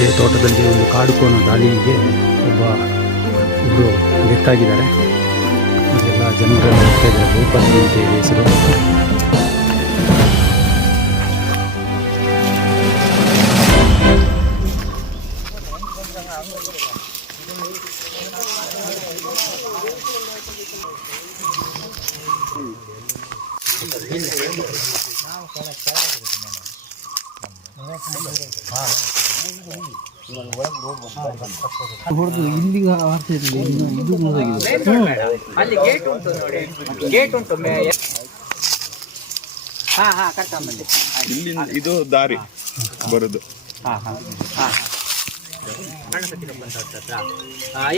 ಇದೇ ತೋಟದಲ್ಲಿ ಒಂದು ಕಾಡುಕೋಣ ದಾಳಿಗೆ ಒಬ್ಬರು ಡೆತ್ತಾಗಿದ್ದಾರೆ. ಈಗೆಲ್ಲ ಜನರು ನೋಡ್ತಾ ಇದ್ದಾರೆ. ಭೂಪತಿ ಅಂತ ಹೇಳಿ ಹೆಸರು. ಇಲ್ಲಿಗೆ ಆರ್ತಾ ಇರಲಿಲ್ಲ. ಅಲ್ಲಿ ಗೇಟ್ ಉಂಟು ನೋಡಿ, ಗೇಟ್ ಉಂಟು. ಕರ್ಕೊಂಬಂದಿ ಇಲ್ಲಿ ಇದು ದಾರಿ ಬರುದು.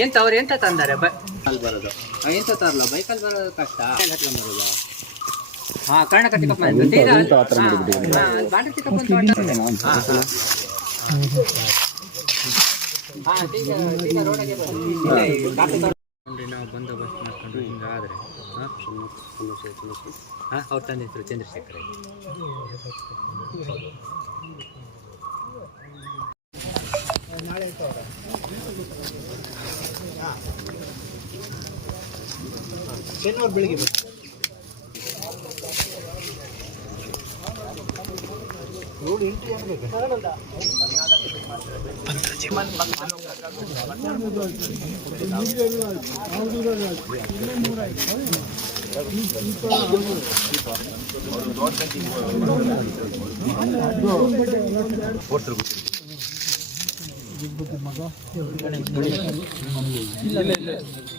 ಎಂತ ಅವ್ರು ಎಂತ ತಂದಾರೆ ಅಲ್ಲಿ ಬರೋದು, ಎಂತ ತರಲ್ಲ ಬೈಕಲ್ಲಿ ಬರೋದು ಕಷ್ಟ. ಬರೋದು ಕರ್ಣ ಕಟ್ಟಿಕಪ್ಪ ನಾವು ಬಂದೋಬಸ್ತ್ ಮಾಡ್ಕೊಂಡು ಹಿಂಗಾದ್ರೆ ಅವ್ರ ತಂದೆ ಹೆಸರು ಚಂದ್ರಶೇಖರ. ಶನಿವಾರ ಬೆಳಿಗ್ಗೆ ರೋಡ್ ಎಂಟ್ರಿ ಆಗಬೇಕು.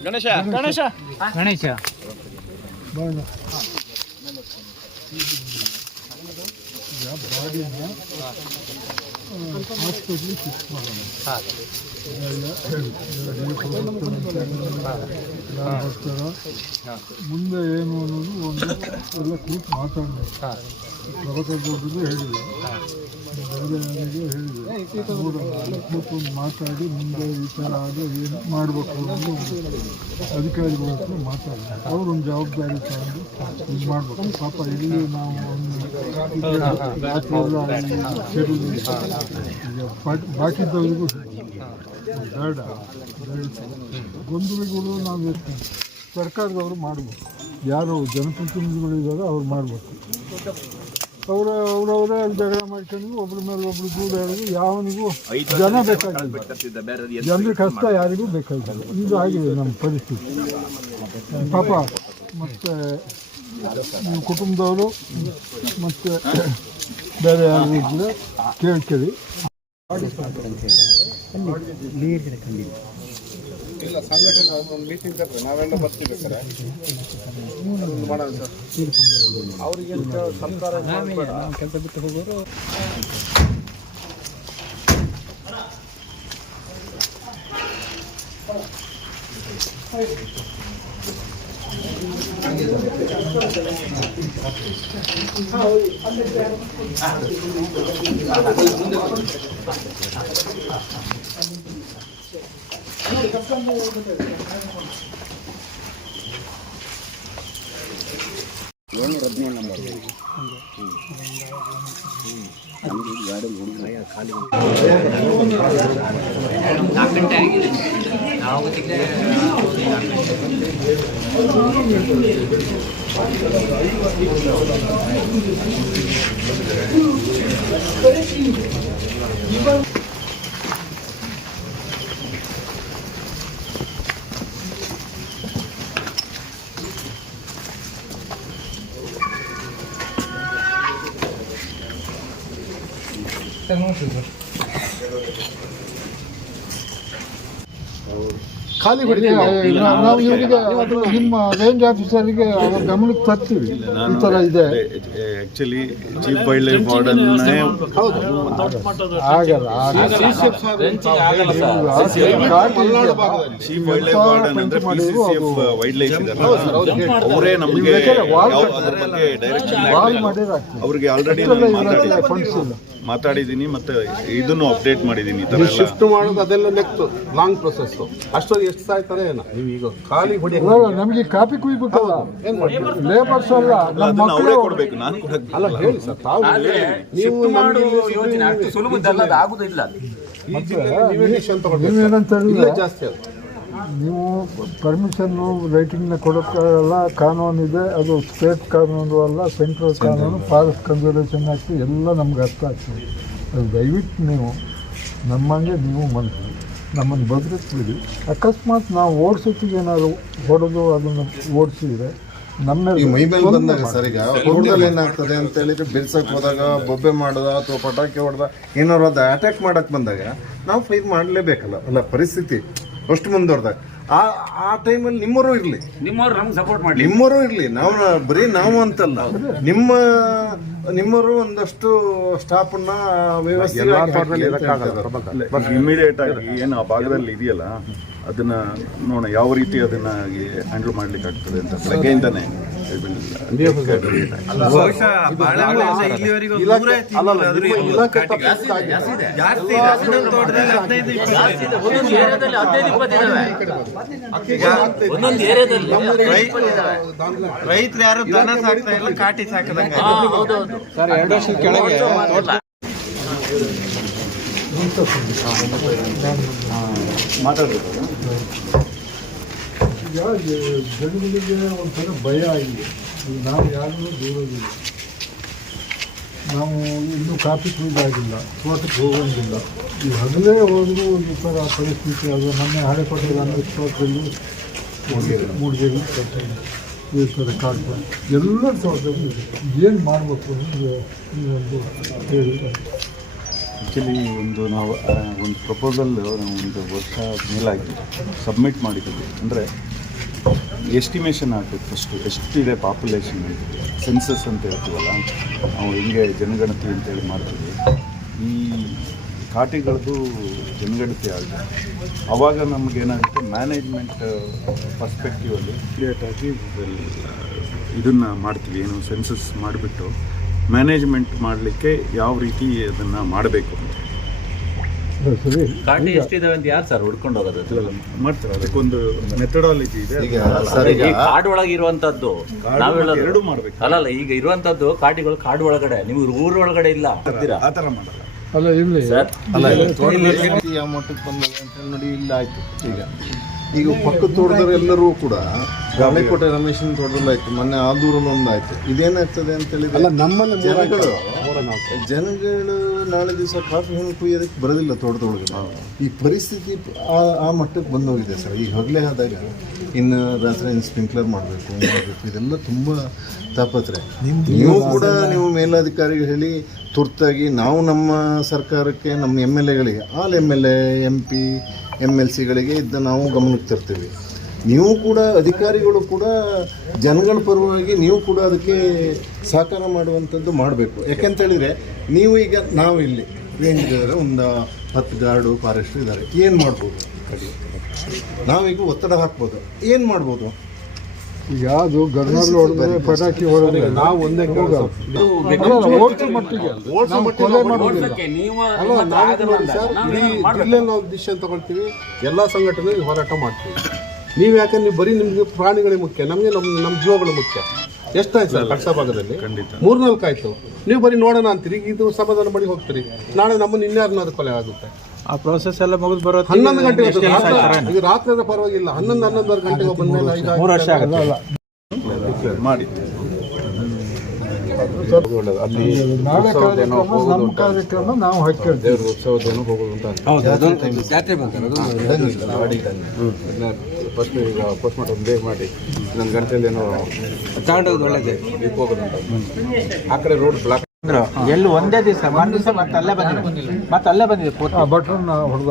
ಗಣೇಶ ಗಣೇಶ ಗಣೇಶ ಬಾಡಿನ ಹಾಸ್ಪಿಟ್ಲಿಗೆ ಶಿಫ್ಟ್ ಮಾಡೋಣ. ಮುಂದೆ ಏನು ಅನ್ನೋದು ಒಂದು ಎಲ್ಲ ಕೂತು ಮಾತಾಡಬೇಕು. ಪ್ರಭಾಕರ್ ಗೌಡರಿಗೂ ಹೇಳಿದೆ, ಬೇರೆ ಯಾರಿಗೂ ಹೇಳಿದೆ. ಕೂತ್ಕೊಂಡು ಮಾತಾಡಿ ಮುಂದೆ ಈ ಥರ ಆದರೆ ಏನು ಮಾಡಬೇಕು ಅನ್ನೋದು ಅಧಿಕಾರಿಗಳ ಹತ್ರ ಮಾತಾಡಿದೆ. ಅವರೊಂದು ಜವಾಬ್ದಾರಿ ತಗೊಂಡು ಇದು ಮಾಡಬೇಕು. ಪಾಪ ಇಲ್ಲಿ ನಾವು ಬಾಕಿದ್ದವರಿಗೂ ಬೇಡ ಗೊಂದಲಗಳು ನಾವು ಸರ್ಕಾರದವರು ಮಾಡಬೇಕು. ಯಾರು ಜನಪ್ರತಿನಿಧಿಗಳಿದ್ದಾರೆ ಅವ್ರು ಮಾಡಬೇಕು. ಅವರವರೇ ಜಗಳ ಮಾಡ್ಕೊಂಡು ಒಬ್ಬರ ಮೇಲೆ ಒಬ್ರು ದೂರ ಹೇಳೋದು. ಯಾವನಿಗೂ ಜನ ಬೇಕಾಗಿಲ್ಲ, ಜನರ ಕಷ್ಟ ಯಾರಿಗೂ ಬೇಕಾಗಿಲ್ಲ. ಇದು ಆಗಿದೆ ನಮ್ಮ ಪರಿಸ್ಥಿತಿ. ಪಾಪ ಮತ್ತು ನಿಮ್ಮ ಕುಟುಂಬದವರು ಮತ್ತು ಬೇರೆ ಯಾರು ಇದ್ದರೆ ಕೇಳ್ಕೊಳ್ಳಿ. ಇಲ್ಲ ಸಂಘಟನೆ ಒಂದು ಮೀಟಿಂಗ್ ಕರೆದ್ರೆ ನಾವೆಲ್ಲ ಬರ್ತೀವಿ ಸರ್. ಮಾಡೋಣ ಸರ್. ಅವರಿಗೆ ಸರ್ಕಾರ ಕೆಲಸ ಬಿಟ್ಟು ಹೋಗೋರು ನಾಲ್ಕು ಗಂಟೆ ಆಗಿದೆ. ನಾವು ಖಾಲಿ ಬಿಡ್ತೀವಿ ನಾವು ಇವರಿಗೆ ಅದು ನಿಮ್ಮ ರೇಂಜ್ ಆಫೀಸರಿಗೆ ಅವ್ರ ಗಮನಕ್ಕೆ ತರ್ತೀವಿ. ಈ ಥರ ಇದೆ actually chief wild life warden chief wild life warden ಅಂದ್ರೆ PCCF ವೈಲ್ಡ್ ಲೈಫ್ ಇದ್ದಾರೆ. ಅವರೇ ನಮಗೆ ಅದ್ರ ಬಗ್ಗೆ ಡೈರೆಕ್ಷನ್ ಅವ್ರಿಗೆ ಆಲ್ರೆಡಿ ಮಾತಾಡಿದ್ದೀನಿ ಮತ್ತೆ ಇದನ್ನು ಅಪ್ಡೇಟ್ ಮಾಡಿದ್ದೀನಿ. ಈ ಥರ ಶಿಫ್ಟ್ ಮಾಡೋದು ಅದೆಲ್ಲ ನೆಕ್ಸ್ಟ್ ಲಾಂಗ್ ಪ್ರೊಸೆಸ್. ಅಷ್ಟೊಂದು ಎಷ್ಟು ಸಾಯ್ತಾರೆ ಏನೋ. ನೀವು ಈಗ ಖಾಲಿ ನಮಗೆ ಕಾಪಿ ಕುಯ್ಬೇಕಲ್ಲ, ಲೇಬರ್ಸ್ ಅಲ್ಲ ಅವರೇ ಕೊಡಬೇಕು, ನಾನು ಕೊಡಬೇಕು ಅಲ್ಲ. ಹೇಳಿ ಸರ್, ತಾವು ನೀವು ಯೋಜನೆ ಅಷ್ಟು ಸುಲಭದಲ್ಲ, ಆಗುದಿಲ್ಲ. ಈ ಜಿಲ್ಲೆಯಲ್ಲಿ ನೀವೇ ಡಿಸಿಷನ್ ತಗೊಳ್ಬೇಕು ನೀವೇನಂತ ಇಲ್ಲೇ ಹೇಳಿದ್ರೆ ಜಾಸ್ತಿ ಅದು ನೀವು ಪರ್ಮಿಷನ್ನು ರೈಟಿಂಗ್ನ ಕೊಡೋಕ್ಕಾಗಲ್ಲ, ಕಾನೂನಿದೆ, ಅದು ಸ್ಟೇಟ್ ಕಾನೂನು ಅಲ್ಲ, ಸೆಂಟ್ರಲ್ ಕಾನೂನು, ಫಾರೆಸ್ಟ್ ಕನ್ಸರ್ವೇಷನ್ ಆ್ಯಕ್ಟ್ ಎಲ್ಲ ನಮ್ಗೆ ಅರ್ಥ ಆಗ್ತದೆ. ಅದು ದಯವಿಟ್ಟು ನೀವು ನಮ್ಮಂಗೆ ನೀವು ಮನಸ್ಸು ನಮ್ಮನ್ನು ಬದುಕಿಸ್ಬಿಡಿ. ಅಕಸ್ಮಾತ್ ನಾವು ಓಡಿಸೋತ್ತಿಗೆ ಏನಾದ್ರು ಹೊಡೆದು ಅದನ್ನು ಓಡಿಸಿದ್ರೆ ನಮ್ಮ ಈ ಮೈ ಮೇಲೆ ಬಂದಾಗ ಸರ್, ಈಗ ಊಟದಲ್ಲಿ ಏನಾಗ್ತದೆ ಅಂತ ಹೇಳಿದ್ರೆ ಬಿರ್ಸಕ್ಕೆ ಹೋದಾಗ, ಬೊಬ್ಬೆ ಮಾಡೋದ ಅಥವಾ ಪಟಾಕಿ ಹೊಡೆದ ಏನಾದ್ರು ಅದು ಅಟ್ಯಾಕ್ ಮಾಡಕ್ಕೆ ಬಂದಾಗ ನಾವು ಫೈರ್ ಮಾಡಲೇಬೇಕಲ್ಲ. ಅಲ್ಲ, ಪರಿಸ್ಥಿತಿ ಅಷ್ಟು ಮುಂದುವರೆದಾಗ ಆ ಟೈಮಲ್ಲಿ ನಿಮ್ಮವರು ಇರಲಿ, ನಿಮ್ಮವ್ರು ನಮ್ಗೆ ಸಪೋರ್ಟ್ ಮಾಡಿ, ನಿಮ್ಮವರು ಇರಲಿ, ನಾವು ಬರೀ ನಾವು ಅಂತಲ್ಲ, ನಿಮ್ಮವರು ಒಂದಷ್ಟು ಸ್ಟಾಫನ್ನ ವ್ಯವಸ್ಥೆ ಇಮಿಡಿಯೇಟ್ ಆಗಿ ಏನು ಆ ಭಾಗದಲ್ಲಿ ಇದೆಯಲ್ಲ ಅದನ್ನ ನೋಡೋಣ ಯಾವ ರೀತಿ ಅದನ್ನ ಹ್ಯಾಂಡಲ್ ಮಾಡ್ಲಿಕ್ಕೆ ಆಗ್ತದೆ ಅಂತ ಬೆಳಗ್ಗೆಯಿಂದಾನೆ ರೈತರು ಯಾರು ದನ ಸಾಕ್ತಾ ಇಲ್ಲ, ಕಾಟಿ ಸಾಕದಂಗ. ಸರ್ 2 ವರ್ಷದ ಕೆಳಗೆ ಮಾತಾಡಬೇಕು. ಈಗ ಜನಗಳಿಗೆ ಒಂಥರ ಭಯ ಆಗಿದೆ. ಈಗ ನಾವು ಯಾರನ್ನೂ ದೂರೋದಿಲ್ಲ, ನಾವು ಇನ್ನೂ ಕಾಫಿ ಕುಡಿದಾಗಿಲ್ಲ, ತೋಟಕ್ಕೆ ಹೋಗೋಂಗಿಲ್ಲ. ಈ ಹಗಲೇ ಹೋದರೂ ಒಂದು ಥರ ಪರಿಸ್ಥಿತಿ. ಅದು ನಮ್ಮ ಹಳೆಕೋಟೆ ತೋಟದಲ್ಲಿ ಮೂಡಿಗೆರೆ ಈ ಥರ ಕಾಡ್ತಾರೆ, ಎಲ್ಲ ತೋಟದಲ್ಲಿ ಏನು ಮಾಡಬೇಕು ಅನ್ನೋದು ನೀವೊಂದು ಹೇಳಿ. ಆ್ಯಕ್ಚುಲಿ ನಾವು ಒಂದು ಪ್ರಪೋಸಲ್ ನಾವು ಒಂದು ವರ್ಷ ಮೇಲಾಗಿ ಸಬ್ಮಿಟ್ ಮಾಡಿದ್ದೀವಿ. ಅಂದರೆ ಎಸ್ಟಿಮೇಷನ್ ಆಗಬೇಕು ಫಸ್ಟು, ಎಷ್ಟಿದೆ ಪಾಪ್ಯುಲೇಷನ್, ಸೆನ್ಸಸ್ ಅಂತ ಹೇಳ್ತೀವಲ್ಲ, ನಾವು ಹಿಂಗೆ ಜನಗಣತಿ ಅಂತೇಳಿ ಮಾಡ್ತೀವಿ. ಈ ಕಾಟಿಗಳದ್ದು ಜನಗಣತಿ ಆಗಿದೆ, ಆವಾಗ ನಮಗೇನಾಗುತ್ತೆ ಮ್ಯಾನೇಜ್ಮೆಂಟ್ ಪರ್ಸ್ಪೆಕ್ಟಿವಲ್ಲಿ ಕ್ರಿಯೇಟಾಗಿ ಇದನ್ನು ಮಾಡ್ತೀವಿ. ಏನು ಸೆನ್ಸಸ್ ಮಾಡಿಬಿಟ್ಟು ಮ್ಯಾನೇಜ್ಮೆಂಟ್ ಮಾಡಲಿಕ್ಕೆ ಯಾವ ರೀತಿ ಅದನ್ನು ಮಾಡಬೇಕು ಅಂತ ಕಾಟಿ ಎಷ್ಟಿದಾವೆ ಅಂತ ಯಾರು ಸರ್ ಹುಡ್ಕೊಂಡು ಹೋಗೋದು ಮಾಡ್ತಾರೆ. ಅದಕ್ಕೊಂದು ಮೆಥಡಾಲಜಿ ಇದೆ. ಈಗ ಸರ್, ಈಗ ಕಾಡು ಒಳಗೆ ಇರುವಂತದ್ದು ನಾವು ಹೇಳೋದು ಎರಡು ಮಾಡಬೇಕು. ಅಲ್ಲಲ್ಲ, ಈಗ ಇರುವಂತದ್ದು ಕಾಟಿಗಳು ಕಾಡು ಒಳಗಡೆ, ನೀವು ಊರ ಒಳಗಡೆ ಇಲ್ಲ ಆ ಥರ ಮಾಡಲ್ಲ. ಅಲ್ಲ ಇರಲಿ ಸರ್. ಅಲ್ಲ, ಯಾವ ಮಟ್ಟಕ್ಕೆ ಬಂದಾಗ ಅಂತ ನೋಡಿ ಇಲ್ಲ ಆಯ್ತು. ಈಗ ಪಕ್ಕದ ತೋಟದವ್ರು ಎಲ್ಲರೂ ಕೂಡ ಹಳೆಕೋಟೆ ರಮೇಶನ್ ತೋಟದಲ್ಲಿ ಆಯ್ತು, ಮೊನ್ನೆ ಆದೂರಲ್ಲಿ ಒಂದಾಯ್ತು. ಇದೇನಾಗ್ತದೆ ಅಂತ ಹೇಳಿದ್ರೆ ಜನಗಳು ನಾಳೆ ದಿವಸ ಕಾಫಿ ಹಣ್ಣು ಕುಯ್ಯೋದಕ್ಕೆ ಬರೋದಿಲ್ಲ ತೋಟದೊಳಗೆ. ಈ ಪರಿಸ್ಥಿತಿ ಆ ಮಟ್ಟಕ್ಕೆ ಬಂದೋಗಿದೆ ಸರ್. ಈಗ ಹಗಲೇ ಆದಾಗ ಇನ್ನು ರಾತ್ರಿ ಸ್ಪ್ರಿಂಕ್ಲರ್ ಮಾಡಬೇಕು, ಇದೆಲ್ಲ ತುಂಬ ತಾಪತ್ರೆ. ನೀವು ಕೂಡ ನೀವು ಮೇಲಾಧಿಕಾರಿಗೆ ಹೇಳಿ ತುರ್ತಾಗಿ ನಾವು ನಮ್ಮ ಸರ್ಕಾರಕ್ಕೆ, ನಮ್ಮ MLAಗಳಿಗೆ, ಆಲ್ MLA MP MLCಗಳಿಗೆ ಇದನ್ನು ನಾವು ಗಮನಕ್ಕೆ ತರ್ತೀವಿ. ನೀವು ಕೂಡ ಅಧಿಕಾರಿಗಳು ಕೂಡ ಜನಗಳ ಪರವಾಗಿ ನೀವು ಕೂಡ ಅದಕ್ಕೆ ಸಹಕಾರ ಮಾಡುವಂಥದ್ದು ಮಾಡಬೇಕು. ಯಾಕೆಂತೇಳಿದರೆ ನೀವು ಈಗ ನಾವು ಇಲ್ಲಿ ರೇಂಜ್ ಇದ್ದಾರೆ, ಒಂದು 10 ಗಾರ್ಡು ಫಾರೆಸ್ಟ್ ಇದ್ದಾರೆ, ಏನು ಮಾಡ್ಬೋದು? ನಾವೀಗ ಒತ್ತಡ ಹಾಕ್ಬೋದು, ಏನು ಮಾಡ್ಬೋದು? ಈಗ ಅದು ಗರ್ನರ್ಲು ಹೊಡೆದ್ರೆ ಪಟಾಕಿ ಹೊಡೆದ್ರೆ ನಾವು ಒಂದೇ ಓಡಿಸೋ ಮಟ್ಟಿಗೆ ಕೊಲೆ ಮಾಡೋದಿಲ್ಲ. ಇಲ್ಲೇ ನಾವು ಡಿಸಿಷನ್ ತಗೊಳ್ತೀವಿ, ಎಲ್ಲ ಸಂಘಟನೆ ಹೋರಾಟ ಮಾಡ್ತೀವಿ. ನೀವು ಯಾಕಂದ್ರೆ ನೀವು ಬರೀ ನಿಮ್ಗೆ ಪ್ರಾಣಿಗಳೇ ಮುಖ್ಯ, ನಮಗೆ ನಮ್ಮ ಜೀವಗಳು ಮುಖ್ಯ. ಎಷ್ಟಾಯ್ತು ಸರ್ ಕಕ್ಷಾ ಭಾಗದಲ್ಲಿ? 3-4 ಆಯ್ತು. ನೀವು ಬರೀ ನೋಡೋಣ ಅಂತೀರಿ, ಇದು ಸಮಾಧಾನ ಮಾಡಿ ಹೋಗ್ತೀರಿ. ನಾಳೆ ನಮ್ಮನ್ನು ಇನ್ಯಾರನ್ನಾದ್ರು ಕೊಲೆ ಆಗುತ್ತೆ. ಆ ಪ್ರೋಸೆಸ್ ಎಲ್ಲ ಮುಗಿದು ಬರೋ 11 ಗಂಟೆಗೆ ಈಗ ರಾತ್ರಿ ಅಂದ್ರೆ ಪರವಾಗಿಲ್ಲ, 11-11:30 ಗಂಟೆಗೆ ಬಂದ್ಮೇಲೆ 3 ವರ್ಷ ಆಗುತ್ತೆ ಮಾಡಿ. ಅಲ್ಲಿ ನಾಳೆ ಕಾರ್ಯಕ್ರಮ ನಮ್ಮ ಕಾರ್ಯಕ್ರಮ ನಾವು ಹಾಕಿರ್ತೀವಿ. ದೇವ್ರ ಉತ್ಸವದೇನೋ ಹೋಗೋದು ಅಂತ ಜಾತ್ರೆ ಫಸ್ಟ್ ಈಗ ಪೋಸ್ಟ್ ಮಾರ್ಟಮ್ ಬೇಗ ಮಾಡಿ ನನ್ನ ಗಂಟೆಯಲ್ಲಿ ಏನೋ ತಗೊಂಡೋದು ಒಳ್ಳೇದೇ. ದೀಪ ಹೋಗೋದಂತ ಆ ಕಡೆ ರೋಡ್ ಬ್ಲಾಕ್ ಎಲ್ಲಿ ಒಂದೇ ದಿವಸ ಮರು ದಿವಸ ಮತ್ತೆ ಅಲ್ಲೇ ಬಂದಿದೆ ಭಟ್ರನ್ನ ಹೊಡೆದ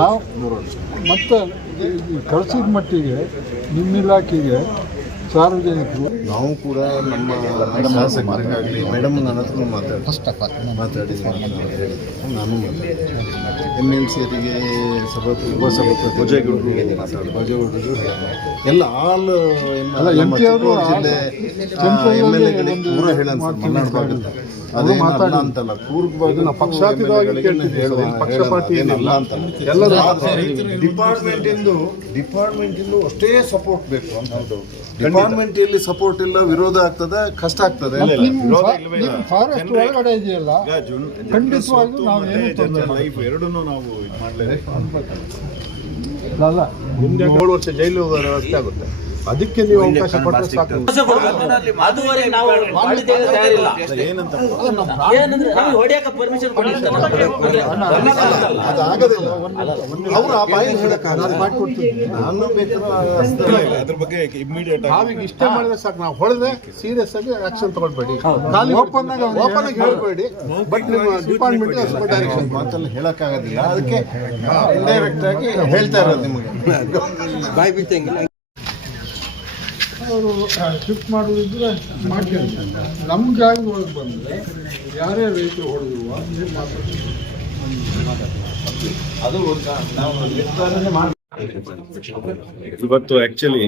ನಾವು ಮತ್ತೆ ಕಳಿಸಿದ ಮಟ್ಟಿಗೆ ನಿಮ್ಮ ಇಲಾಖೆಗೆ ಸಾರ್ವಜನಿಕರು ನಾವು ಕೂಡ ನಮ್ಮ ಶಾಸಕರಿಗಾಗಲಿ ಮೇಡಮ್ ನನ್ನ ಹತ್ರ ಮಾತಾಡಿದ್ದೀನಿ, ನಾನು MLCಯವರಿಗೆ ಉಪಸಭಾಪತಿ ಭೋಜೇಗೌಡರು ಎಲ್ಲ ಆಲ್ MP ಅವರು ಜಿಲ್ಲೆ MLAಗಳಿಗೆ ಪೂರ ಹೇಳೋಣ ಸರ್. ಮಲೆನಾಡು ಭಾಗದ ಅದೇ ಅಂತಲ್ಲ, ಕೂರ್ಗ್ ಭಾಗದ ಪಕ್ಷಾತೀತವಾಗಿ ಕೇಳ್ತಿದ್ದೀವಿ, ಪಕ್ಷಪಾತಿ ಏನಲ್ಲ ಅಂತಲ್ಲ, ಡಿಪಾರ್ಟ್ಮೆಂಟ್ ಇಂದು ಅಷ್ಟೇ ಸಪೋರ್ಟ್ ಬೇಕು ಅಂತ. ಗೌರ್ಮೆಂಟ್ ಎಲ್ಲಿ ಸಪೋರ್ಟ್ ಇಲ್ಲ, ವಿರೋಧ ಆಗ್ತದೆ, ಕಷ್ಟ ಆಗ್ತದೆ. ಫಾರೆಸ್ಟ್ ಒಳಗಡೆ ಇದೆಯಲ್ಲ, ಖಂಡಿತವಾಗ್ಲೂ ನಾವು ಏನು ಲೈಫ್ ಎರಡನ್ನೂ ನಾವು ಇದು ಮಾಡಲೇಬೇಕು. ಅಲ್ಲ 7 ವರ್ಷ ಜೈಲು ವ್ಯವಸ್ಥೆ ಆಗುತ್ತೆ. ಅದಕ್ಕೆ ನೀವು ಅವಕಾಶ ಕೊಟ್ಟರೆ ಸಾಕು. ಅದುವರೆಗೆ ನಾವು ಮಾಡಿದ್ದೇವೆ ತಯಾರಿಲ್ಲ. ಏನಂತ ಏನಂದ್ರೆ ನಮಗೆ ಹೊಡೆಯಕ್ಕೆ ಪರ್ಮಿಷನ್ ಕೊಡಲಿಲ್ಲ. ಅದು ಆಗೋದಿಲ್ಲ. ಅವರು ಆ ಬಾಯಿ ಹೇಳಕ್ಕಾಗಲ್ಲ. ನಾನು ಬೇಕಾದ್ರೆ ಅದ್ರ ಬಗ್ಗೆ ಇಮಿಡಿಯೇಟ್ ನಾವೀಗ ಇಷ್ಟೇ ಮಾಡಿದ್ರೆ ಸಾಕು. ನಾವು ಹೊಡೆದ್ರೆ ಸೀರಿಯಸ್ ಆಗಿ ಆಕ್ಷನ್ ತಗೊಳ್ಬೇಡಿ, ಓಪನ್ ಆಗಿ ಹೇಳ್ಬೇಡಿ. ಬಟ್ ನಿಮ್ಮ ಡಿಪಾರ್ಟ್ಮೆಂಟ್ ಡೈರೆಕ್ಷನ್ ಮಾತಲ್ಲಿ ಹೇಳಕ್ಕಾಗೋದಿಲ್ಲ. ಅದಕ್ಕೆ ಇಂಡೈರೆಕ್ಟ್ ಆಗಿ ಹೇಳ್ತಾ ಇರೋದು ನಿಮಗೆ. ಬಾಯಿ ಬಿಟ್ಟಂಗಿಲ್ಲ. ಅವರು ಶಿಫ್ಟ್ ಮಾಡೋದಿದ್ರೆ ಮಾಡ್ಕೊಂಡು ನಮ್ಮ ಜಾಗದ ಒಳಗೆ ಬಂದರೆ ಯಾರೇ ರೈತರು ಹೊಡೆದ್ರು ಇವತ್ತು ಆಕ್ಚುಲಿ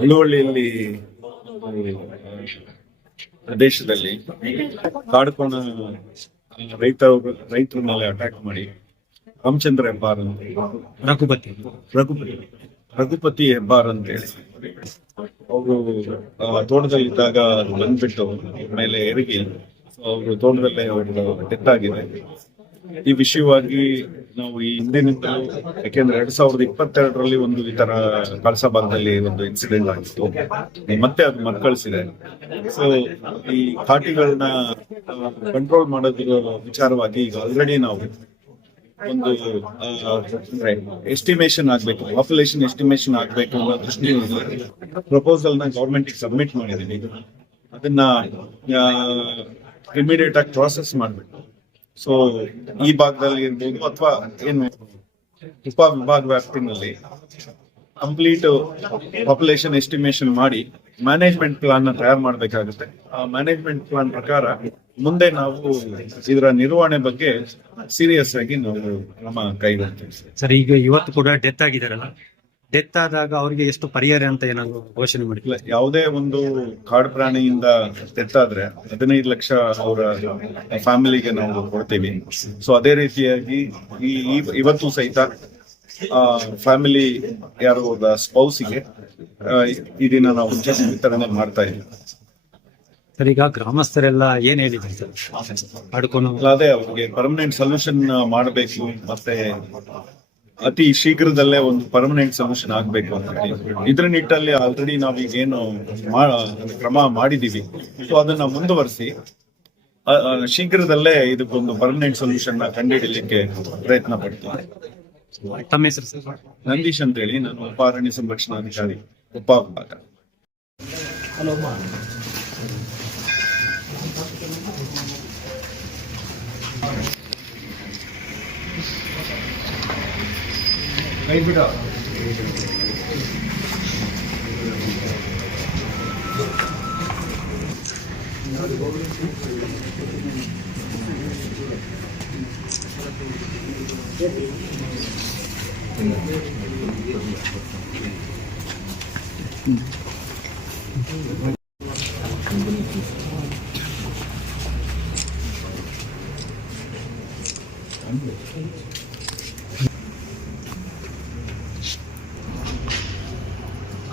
ಹುಳುವಳ್ಳಿಯಲ್ಲಿ ಪ್ರದೇಶದಲ್ಲಿ ಕಾಡ್ಕೋಣ ರೈತರ ಮೇಲೆ ಅಟ್ಯಾಕ್ ಮಾಡಿ ರಾಮಚಂದ್ರ ಹೆಬ್ಬಾರ್ ರಘುಪತಿ ಹೆಬ್ಬಾರ್ ಅಂತೇಳಿ ಅವರು ತೋಟದಲ್ಲಿದ್ದಾಗ ಬಂದ್ಬಿಟ್ಟು ಮೇಲೆ ಎರಗಿ ಅವರು ತೋಟದಲ್ಲೇ ಅವ್ರದ್ದು ಡೆತ್ ಆಗಿದೆ. ಈ ವಿಷಯವಾಗಿ ನಾವು ಈ ಹಿಂದಿನಿಂದಲೂ, ಯಾಕೆಂದ್ರೆ 2022ರಲ್ಲಿ ಒಂದು ಈ ತರ ಕಳಸಾ ಭಾಗದಲ್ಲಿ ಒಂದು ಇನ್ಸಿಡೆಂಟ್ ಆಗಿತ್ತು, ಮತ್ತೆ ಅದು ಮರುಕಳಿಸಿದೆ. ಸೊ ಈ ಘಾಟಿಗಳನ್ನ ಕಂಟ್ರೋಲ್ ಮಾಡೋದ್ರ ವಿಚಾರವಾಗಿ ಈಗ ಆಲ್ರೆಡಿ ನಾವು ಒಂದು ಎಸ್ಟಿಮೇಷನ್ ಆಗ್ಬೇಕು, ಪಾಪ್ಯುಲೇಷನ್ ಎಸ್ಟಿಮೇಷನ್ ಆಗ್ಬೇಕು ಅನ್ನೋ ದೃಷ್ಟಿಯಿಂದ ಪ್ರಪೋಸಲ್ ನ ಗೌರ್ಮೆಂಟ್ ಸಬ್ಮಿಟ್ ಮಾಡಿದೀವಿ. ಅದನ್ನ ಇಮಿಡಿಯೇಟ್ ಆಗಿ ಪ್ರಾಸೆಸ್ ಮಾಡ್ಬೇಕು. ಸೊ ಈ ಭಾಗದಲ್ಲಿ ಇರ್ಬೋದು ಅಥವಾ ಏನು ಉಪ ವಿಭಾಗ ವ್ಯಾಪ್ತಿನಲ್ಲಿ ಕಂಪ್ಲೀಟ್ ಪಾಪ್ಯುಲೇಷನ್ ಎಸ್ಟಿಮೇಷನ್ ಮಾಡಿ ಮ್ಯಾನೇಜ್ಮೆಂಟ್ ಪ್ಲಾನ್ ನ ತಯಾರು ಮಾಡಬೇಕಾಗುತ್ತೆ. ಆ ಮ್ಯಾನೇಜ್ಮೆಂಟ್ ಪ್ಲಾನ್ ಪ್ರಕಾರ ಮುಂದೆ ನಾವು ಇದರ ನಿರ್ವಹಣೆ ಬಗ್ಗೆ ಸೀರಿಯಸ್ ಆಗಿ ನಾವು ಕ್ರಮ ಕೈಗೊಳ್ತೀವಿ. ಸರ್, ಈಗ ಇವತ್ತು ಕೂಡ ಡೆತ್ ಆಗಿದಾರಲ್ಲ, ಡೆತ್ ಆದಾಗ ಅವರಿಗೆ ಎಷ್ಟು ಪರಿಹಾರ ಅಂತ ಏನಾದ್ರು ಘೋಷಣೆ ಮಾಡಿಲ್ಲ? ಯಾವುದೇ ಒಂದು ಕಾಡು ಪ್ರಾಣಿಯಿಂದ ಡೆತ್ ಆದ್ರೆ 15 ಲಕ್ಷ ಅವರ ಫ್ಯಾಮಿಲಿಗೆ ನಾವು ಕೊಡ್ತೀವಿ. ಸೊ ಅದೇ ರೀತಿಯಾಗಿ ಇವತ್ತು ಸಹಿತ ಫ್ಯಾಮಿಲಿ ಯಾರು ಸ್ಪೌಸಿಗೆ ಈ ದಿನ ನಾವು ಚೆಕ್ ವಿತರಣೆ ಮಾಡ್ತಾ ಇದ್ದೀವಿ. ಸರ್, ಈಗ ಗ್ರಾಮಸ್ಥರೆಲ್ಲ ಏನ್ ಹೇಳಿದ್ರು ಸರ್ ಆಡ್ಕೊಂಡು? ಅದೇ ಅವ್ರಿಗೆ ಪರ್ಮನೆಂಟ್ ಸೊಲ್ಯೂಷನ್ ಮಾಡಬೇಕು, ಮತ್ತೆ ಅತಿ ಶೀಘ್ರದಲ್ಲೇ ಒಂದು ಪರ್ಮನೆಂಟ್ ಸೊಲ್ಯೂಷನ್ ಆಗ್ಬೇಕು ಅಂತ ಹೇಳಿ ಇದ್ರ ನಿಟ್ಟಲ್ಲಿ ಆಲ್ರೆಡಿ ನಾವೀಗ ಏನು ಕ್ರಮ ಮಾಡಿದೀವಿ. ಸೊ ಅದನ್ನ ಮುಂದುವರಿಸಿ ಶೀಘ್ರದಲ್ಲೇ ಇದಕ್ಕೊಂದು ಪರ್ಮನೆಂಟ್ ಸೊಲ್ಯೂಷನ್ ನ ಕಂಡುಹಿಡಿಯಲಿಕ್ಕೆ ಪ್ರಯತ್ನ ಪಡ್ತೀವಿ. ತಮ್ಮ ಹೆಸರು ಸರ್? ನಂದೀಶ್ ಅಂತ ಹೇಳಿ, ನಾನು ಉಪ ಅರಣ್ಯ ಸಂರಕ್ಷಣಾಧಿಕಾರಿ ಉಪ ವಿಭಾಗ.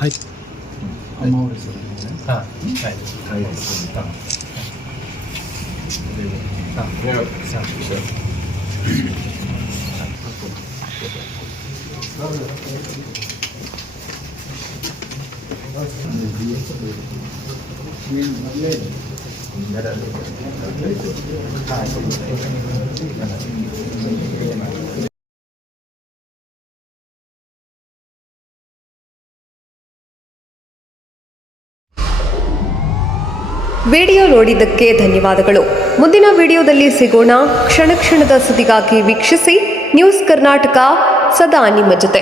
ಆಯ್ತು. ವಿಡಿಯೋ ನೋಡಿದ್ದಕ್ಕೆ ಧನ್ಯವಾದಗಳು. ಮುಂದಿನ ವಿಡಿಯೋದಲ್ಲಿ ಸಿಗೋಣ. ಕ್ಷಣ ಕ್ಷಣದ ಸುದ್ದಿಗಾಗಿ ವೀಕ್ಷಿಸಿ ನ್ಯೂಸ್ ಕರ್ನಾಟಕ, ಸದಾ ನಿಮ್ಮ ಜೊತೆ.